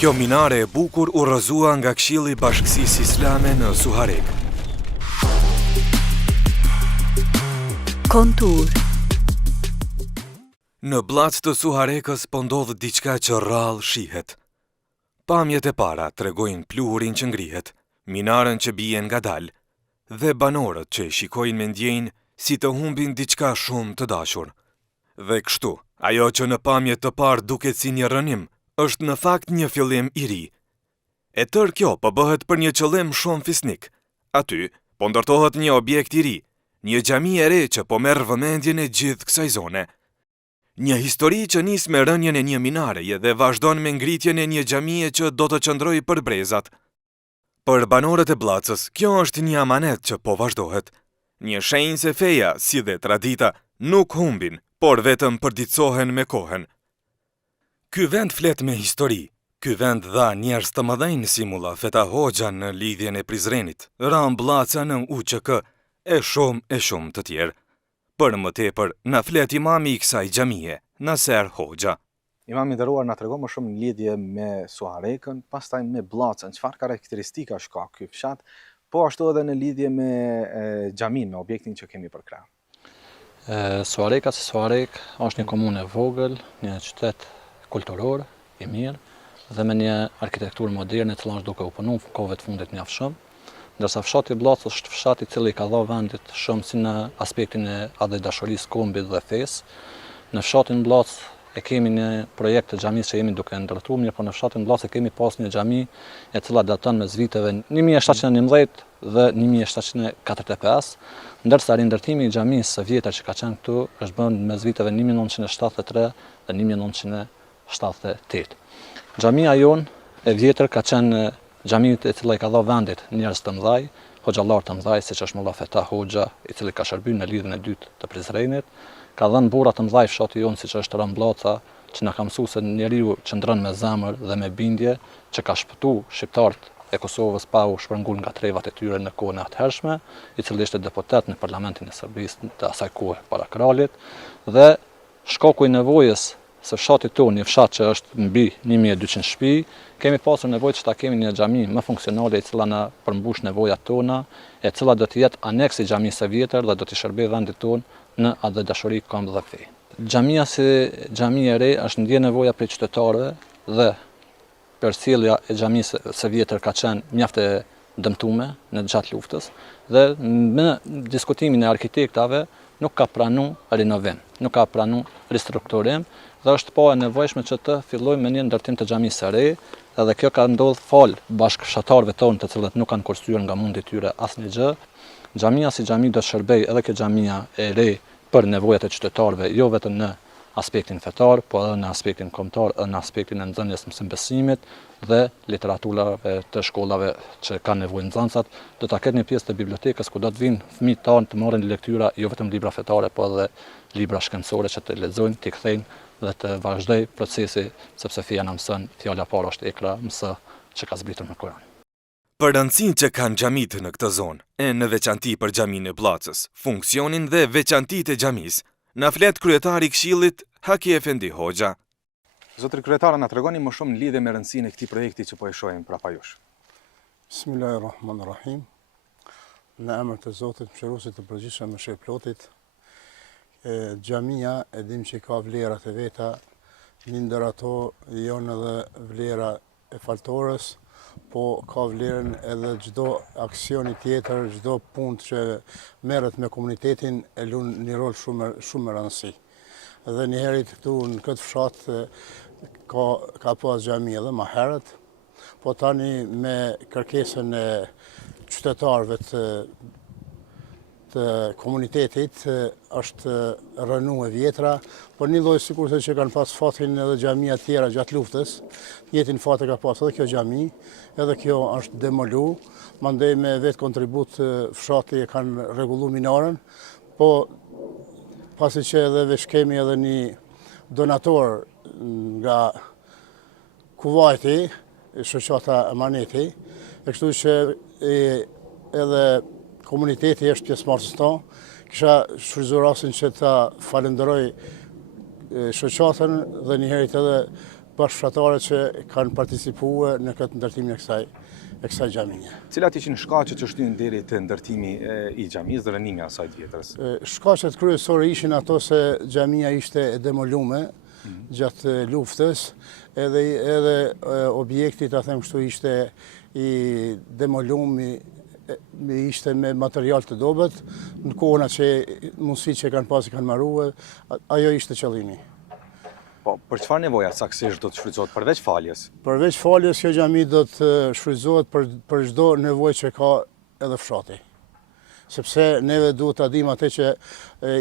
Kjo minare e bukur u rrëzua nga Këshilli i Bashkësisë Islame në Suharek. Kontur. Në bllac të Suharekës po ndodh diçka që rrallë shihet. Pamjet e para tregojnë pluhurin që ngrihet, minarën që bie ngadalë, dhe banorët që e shikojnë me ndjenjë si të humbin diçka shumë të dashur. Dhe kështu, ajo që në pamje të parë duket si një rënim, është në fakt një fillim i ri. E tërë kjo po bëhet për një qëllim shumë fisnik. Aty po ndërtohet një objekt i ri, një xhami e re që po merr vëmendjen e gjithë kësaj zone. Një histori që nis me rënien e një minareje dhe vazhdon me ngritjen e një xhamie që do të qëndrojë për brezat. Për banorët e Bllacës, kjo është një amanet që po vazhdohet. Një shenjë se feja, si dhe tradita, nuk humbin, por vetëm përditësohen me kohën. Ky vend flet me histori. Ky vend dha njerëz të mëdhenj si Mulla Feta Hoxha në lidhjen e Prizrenit, Ram Bllaca në UÇK e shumë të tjerë. Për më tepër, na flet imami i kësaj xhamie, Naser Hoxha. Imam i nderuar, na tregon më shumë në lidhje me Suharekën, pastaj me Bllacën, çfarë karakteristika ka ky fshat, po ashtu edhe në lidhje me xhamin, me objektin që kemi për krah. Suhareka si Suharek është një komunë e vogël, një qytet kulturor i mirë dhe me një arkitekturë moderne e cila është duke u punuar në kohëve të fundit mjaft shumë, ndërsa fshati i Bllacës është fshat i cili ka dhënë vendit shumë si në aspektin e dashurisë kombit dhe fesë. Në fshatin Bllacë e kemi një projekt të xhamisë që jemi duke ndërtuar, mirë, po në fshatin Bllacë kemi pas një xhami e cila daton mes viteve 1711 dhe 1745, ndërsa rindërtimi i xhamisë së vjetër që ka qenë këtu është bën mes viteve 1973 dhe 1978. Xhamia jon e vjetër ka qenë xhami e cila i ka dhënë vendit njerëz të mëdhaj, hoxhallar të mëdhaj, siç është Mulla Feta Hoxha, i cili ka shërbyer në lidhjen e dytë të Prizrenit, ka dhënë burra të mëdhaj fshati jon, siç është Ram Bllaca, që na ka mësuar se njeriu qëndron me zemër dhe me bindje, që ka shpëtuar shqiptarët e Kosovës pa u shpërngul nga trevat e tyre në kohën e atëhershme, i cili ishte deputet në parlamentin e Serbisë të asaj kohe para kralit, dhe shkaku i nevojës së fshatit tonë, një fshat që është mbi 1200 shtëpi, kemi pasur nevojë që ta kemi një xhami më funksionale e cila na përmbush nevojat tona, e cila do të jetë aneks i xhamisë së vjetër dhe do të shërbejë vendit tonë në atë dashuri këmbë dhe fe. Xhamia si xhami e re është ndjen nevoja për qytetarëve dhe përcjellja e xhamisë së vjetër ka qenë mjaft e dëmtuar në gjatë luftës dhe në diskutimin e arkitektave nuk ka pranuar rinovim, nuk ka pranuar ristrukturim dhe është po e nevojshme që të fillojmë me një ndërtim të xhamisë së re, edhe kjo ka ndodhur fal bashkëfshatarëve tonë të cilët nuk kanë kursyer nga mundi i tyre asnjë gjë. Xhamia si xhami do të shërbejë edhe kjo xhamia e re për nevojat e qytetarëve, jo vetëm në aspektin fetar, po edhe në aspektin kombëtar, edhe në aspektin e nxënjes mësimbesimit dhe literaturave të shkollave që kanë nevojë nxënësat, do ta ketë një pjesë të bibliotekës ku do të vinë fëmijët tanë të marrin lektyra, jo vetëm libra fetare, po edhe libra shkencore që të lexojnë, të kthejnë dhe të vazhdoj procesi, sepse feja na mëson, fjala e parë është ikra, mëso që ka zbritur në Kur'an. Për rëndësinë që kanë xhamitë në këtë zonë, e në veçanti për xhaminë e Bllacës, funksionin dhe veçantitë e xhamisë, na flet kryetari i Këshillit Haki Efendi Hoxha. Zotri kryetare, na tregoni më shumë në lidhje me rëndësinë e këtij projekti që po e shohim prapa jush. Bismillahirrahmanirrahim. Në emër të Zotit Mëshiruesit të Përgjithshëm më shplotit, xhamia e dim që ka vlerat e veta, një ndër ato janë edhe vlera e faltorës, po ka vlerën edhe çdo aksioni tjetër, çdo punë që merret me komunitetin e lën një rol shumë rëndësi. Dhe një herë këtu në këtë fshat ka pas xhami edhe më herët, po tani me kërkesën e qytetarëve të komunitetit është rënu e vjetra, por një lloj sikurse që kanë pas fatin edhe xhamia të tjera gjatë luftës, njëjtin fat ka pas edhe kjo xhami, edhe kjo është demolu, mandej me vetë kontribut fshati e kanë rregulluar minarën, po pasi që edhe veç kemi edhe një donator nga Kuvajti, shoqata Emaneti, e kështu që edhe komuniteti është pjesëmarrës tonë, kisha shfrytzuar rastin që ta falenderoj shoqatën dhe një herë edhe bashkëfshatare që kanë participuar në këtë ndërtimin e kësaj xhamie. Cilat ishin shkaqet që shtyn deri te ndërtimi i xhamisë dhe rënimi i asaj të vjetërës? Shkaqet kryesore ishin ato se xhamia ishte e demoluar gjatë luftës, edhe objekti, ta them kështu, ishte i demoluar, ishte me material të dobët, në kohën që mundësitë që kanë pasi kanë marruar, ajo ishte qëllimi. Po, për çfarë nevoja saktësisht do të shfrytëzohet përveç faljes? Përveç faljes, kjo xhami do të shfrytëzohet për çdo nevojë që ka edhe fshati. Sepse neve duhet ta dimë atë që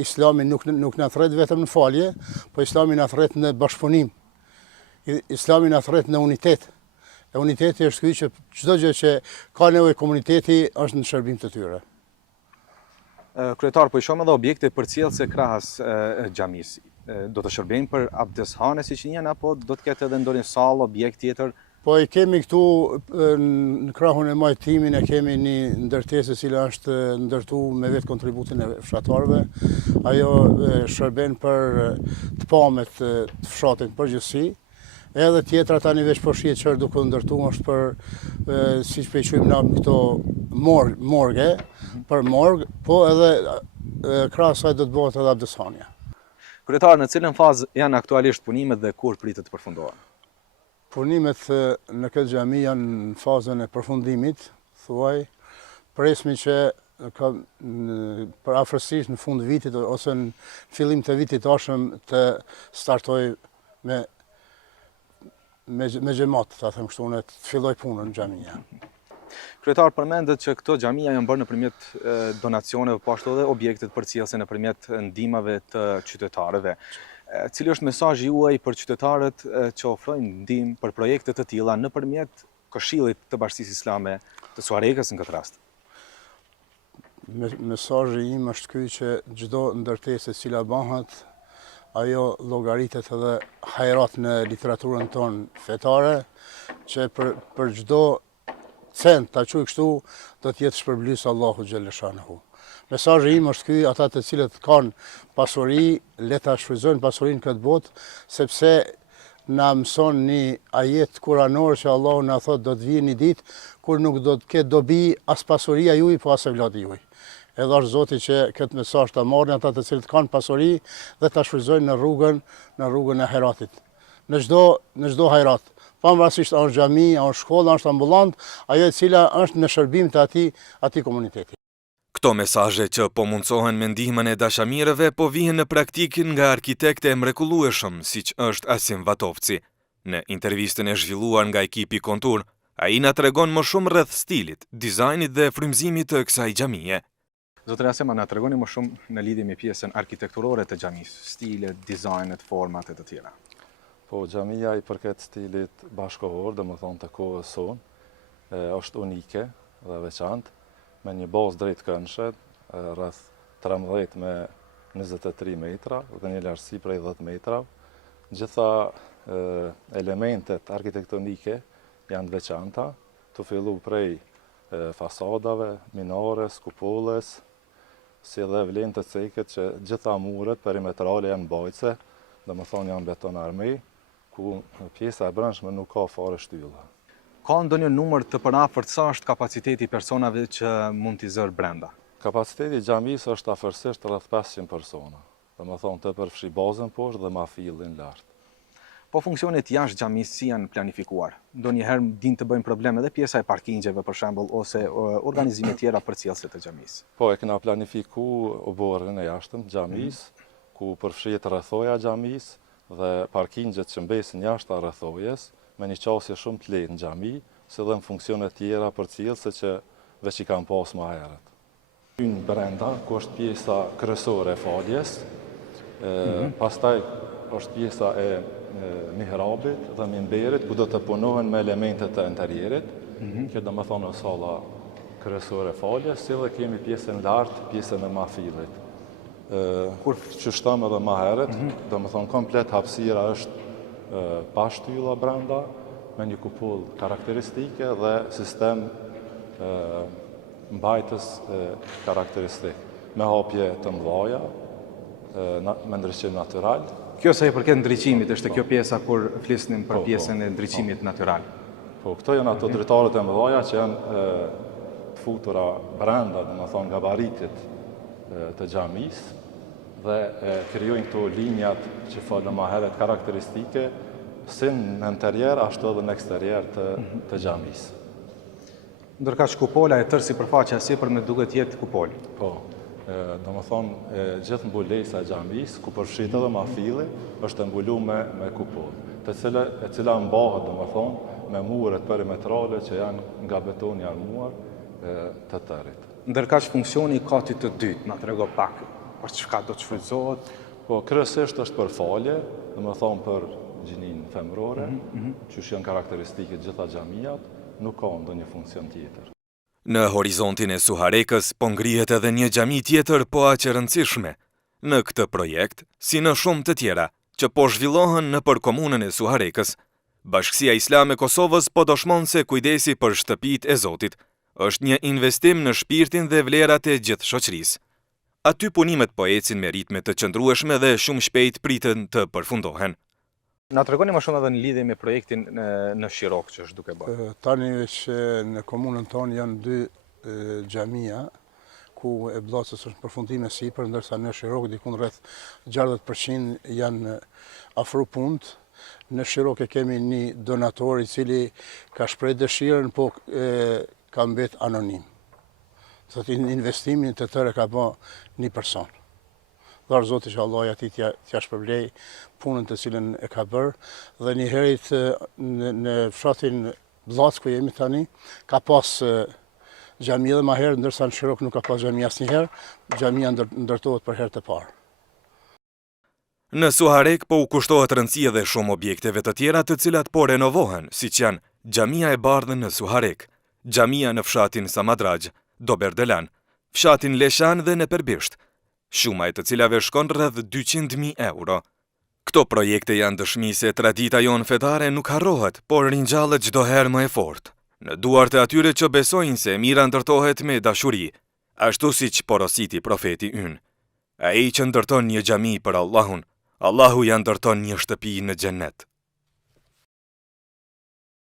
Islami nuk na thret vetëm në falje, po Islami na thret në bashkëpunim. Islami na thret në unitet. E uniteti është ky që çdo gjë që ka nevojë komuniteti është në shërbim të tyre. Kryetar, po i shohim edhe objekte përcjellse krahas xhamisë. Do të shërbejnë për abdeshane siç janë, apo do të ketë edhe ndonjë sallë, objekt tjetër? Po i kemi këtu në krahun e majtimin, e kemi një ndërtesë e cila është ndërtuar me vetë kontributin e fshatarëve. Ajo shërben për të pamet të fshatit përgjithësi. Edhe tjetra tani veç po shihet që duke ndërtuar është për, siç po i quajmë na këto morge, për morg, po edhe krahas asaj do të bëhet edhe abdeshania. Kryetar, në cilën fazë janë aktualisht punimet dhe kur pritet të përfundohen? Punimet në këtë xhami janë në fazën e përfundimit, thuaj, presmi që për afërsisht në fund vitit ose në fillim të vitit ardhshëm të startoj me xhamat, ta them kështu, të filloj punën në xhamia. Kryetar, përmendet që këto xhamia janë bërë nëpërmjet donacioneve, po ashtu edhe objektet përcjellse nëpërmjet ndihmave të qytetarëve. Cili është mesazhi juaj për qytetarët që ofrojnë ndihmë për projekte të tilla nëpërmjet Këshillit të Bashkisë Islame të Suarekës në këtë rast? Mesazhi im është ky që çdo ndërtesë e cila bëhet, ajo llogaritet edhe hajrat në literaturën tonë fetare, që për çdo cent, ta quaj kështu, do të jetë shpërblys Allahu xhaleshanehu. Mesazhi im është ky, ata të cilët kanë pasuri, le ta shfrytëzojnë pasurinë këtë botë, sepse na mëson një ajet kuranor që Allahu na thotë do të vijë një ditë kur nuk do të ketë dobi as pasuria juaj, po as evladi juaj. Edhe është Zoti që këtë mesazh ta marrin ata të cilët kanë pasuri dhe ta shfrytëzojnë në rrugën e hajratit. Në çdo hajrat. Pavarësisht a është xhami, a është shkolla, a është ambulant, ajo e cila është në shërbim të atij komuniteti. Këto mesazhe që po mundsohen me ndihmën e dashamirëve po vihen në praktikë nga arkitekte e mrekullueshëm siç është Asim Vatovci. Në intervistën e zhvilluar nga ekipi Kontur, ai na tregon më shumë rreth stilit, dizajnit dhe frymëzimit të kësaj xhamie. Zotëri Asim, na tregoni më shumë në lidhje me pjesën arkitekturore të xhamisë, stilet, dizajnet, format e të tjera. Po, xhamia i përket stilit bashkëkohor, domethënë të kohës sonë, është unike dhe veçantë, me një bazë drejt këndshë, rreth 13 me 23 metra dhe një lartësi prej 10 metra. Gjitha elementet arkitektonike janë të veçanta, të fillu prej fasadave, minarës, kupolës, si edhe vlenë të cekët që gjitha muret perimetrale janë mbajtëse, domethënë janë beton armi, ku pjesa e brendshme nuk ka fare shtylla. Ka ndonjë numër të përafërt sa është kapaciteti i personave që mund t'i zërë brenda? Kapaciteti i xhamisë është afërsisht rreth 500 persona. Domethënë të përfshi bazën poshtë dhe mafillin lart. Po funksionet jashtë xhamisë si janë planifikuar? Ndonjëherë din të bëjnë probleme edhe pjesa e parkingjeve për shembull ose organizime tjera përcjellse të xhamisë. Po e kena planifikuar oborrin e jashtëm të xhamisë, ku përfshihet rrethoja e xhamisë dhe parkingjet që mbesin jashtë rrethojes, me një qasje shumë të lehtë në xhami, si dhe në funksione tjera përcjellse që veç i kam pas më herët. Në brenda, ku është pjesa kryesore e faljes, pastaj është pjesa e mihrabit dhe minberit, ku do të punohen me elementet të interierit, kjo do më thonë në sala kryesore e faljes, si dhe kemi pjesën lartë, pjesën e mafillit. Kur që shtëm edhe më herët, do më thonë komplet hapësira është pa shtylla brenda, me një kupull karakteristike dhe sistem mbajtës karakteristik, me hapje të mëdha, me ndriçim natyral, Kjo sa i përket ndriçimit, është kjo pjesa kur flisnim për pjesën e ndriçimit natyral. Po, këto janë ato dritarët e mëdhaja që janë futura brenda, domethënë gabaritit të xhamisë dhe krijojnë këto linjat që folëm më herët karakteristike si në interior ashtu edhe në eksterior të xhamisë. Ndërkaq kupola e tërë sipërfaqja sipër me duket jetë kupol. Po, domethënë gjithë mbulesa e xhamisë ku përfshihet edhe mafilli është mbuluar me kupol, e cila mbahet domethënë me muret perimetrale që janë nga betoni armuar të tërit. Ndërkaq funksioni i katit të dytë, na trego pak për çka do të shfrytëzohet? Po, kryesisht është për falje, domethënë për gjinin femërore, që janë karakteristike gjitha xhamijat, nuk ka ndonjë funksion tjetër. Në horizontin e Suharekës po ngrihet edhe një xhami tjetër po aq e rëndësishme. Në këtë projekt, si në shumë të tjera, që po zhvillohen nëpër komunën e Suharekës, Bashkësia Islame e Kosovës po dëshmon se kujdesi për shtëpitë e Zotit është një investim në shpirtin dhe vlerat e gjithë shoqërisë. Aty punimet po ecin me ritme të qëndrueshme dhe shumë shpejt priten të përfundohen. Na tregoni më shumë edhe në lidhje me projektin në Shirok që është duke bërë. Tani që në komunën tonë janë 2 xhamia ku e bllocës është përfundime sipër, ndërsa në Shirok dikun rreth 60% janë afro punët. Në Shirok e kemi një donator i cili ka shpreh dëshirën, po ka mbet anonim. Sot investimin të tërë ka bë një person. Dharë Zoti që Allah ati t'ja shpërblej punën të cilën e ka bërë, dhe një herit në fshatin Bllac ku jemi tani, ka pas xhami edhe më herë, ndërsa në Shirok nuk ka pas xhami asnjëherë, xhamia ndërtohet për herë të parë. Në Suharek po u kushtohet rëndësi edhe shumë objekteve të tjera të cilat po renovohen, siç janë xhamia e Bardhën në Suharek, xhamia në fshatin Samadragj, Doberdelan, fshatin Leshan dhe në Perbisht, shuma e të cilave shkon rreth 200.000 euro. Këto projekte janë dëshmi se tradita jonë fetare nuk harrohet, por ringjallet çdo herë më e fortë, në duart e atyre që besojnë se mira ndërtohet me dashuri, ashtu siç porositi profeti ynë. Ai që ndërton një xhami për Allahun, Allahu ja ndërton një shtëpi në xhennet.